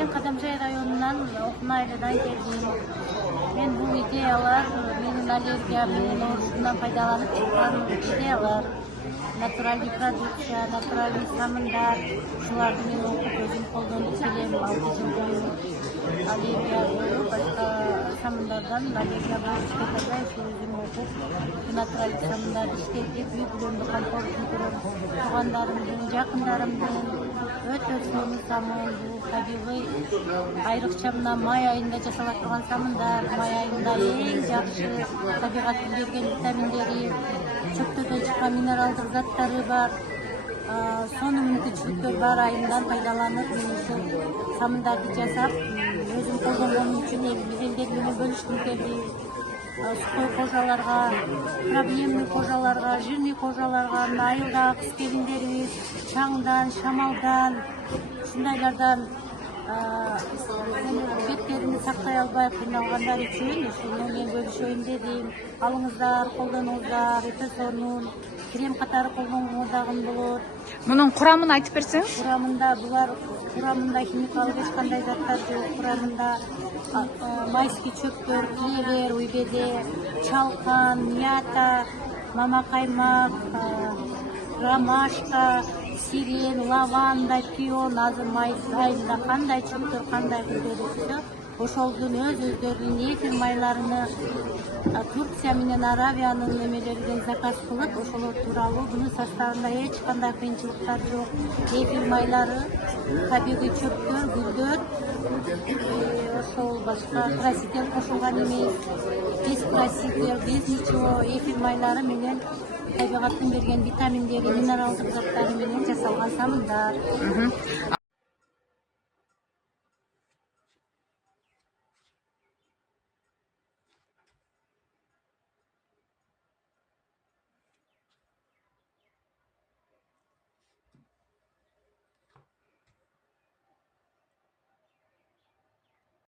Мен Кадамжай районунан Окун айылынан келдим. Мен бул идеялар менин аллергия менен оорушумдан пайдаланып чыккан идеялар. Натуралдык продукция, натуралдык самындар, ушуларды мен окуп өзүм колдонуп келем 6 жыл бою. Аллергия болуп, башка самындардан аллергия болуп кетпей, өзүм окуп, натуралдык самындарды иштетип, үй бүлөмдү камкорлук көрөм. Туугандарымдын, жакындарымдын өтө сонун самын, бул табигый, айрыкча мына май айында жасалат турган самындар, май айында эң жакшы табигаттын берген витаминдери, чөптөрдөн чыккан минералдык заттары бар, сонун мүмкүнчүлүктөр бар айынан пайдаланып, мен ушул самындарды жасап, өзүм колдонгонум үчүн элдер менен бөлүшкүм келди. Сухой кожаларга, проблемный кожаларга, жирный кожаларга, айылдагы кыз келиндерибиз чаңдан, шамалдан, ушундайлардан беттерин сактай албай кыйналгандар үчүн ушуну мен бөлүшөйүн дедим. Алыңыздар, колдонуңуздар, өтө сонун. Крем катары колдонгонго дагы болот. Мунун курамын айтып берсеңиз? Курамында химикалык эч кандай заттар жок. Курамында майский чөптөр, клевер, уйбеде, чалкан, мята, мама каймак, ромашка, сирен, лаванда, пион, азыр май айында кандай чөптөр, кандай гүлдөр өссө, ошолдун өздөрүнүн эфир майларыны Турция менен Аравиянын немелеринен заказ кылып, ошолор тууралуу бунун составында эч кандай кыйынчылыктар жок. Эфир майлары, табигый чөптөр, гүлдөр, ошол башка краситель кошулган эмес, без краситель, без ничего, эфир майлары менен табигаттын берген витаминдери, минералдык заттары менен жасалган самындар.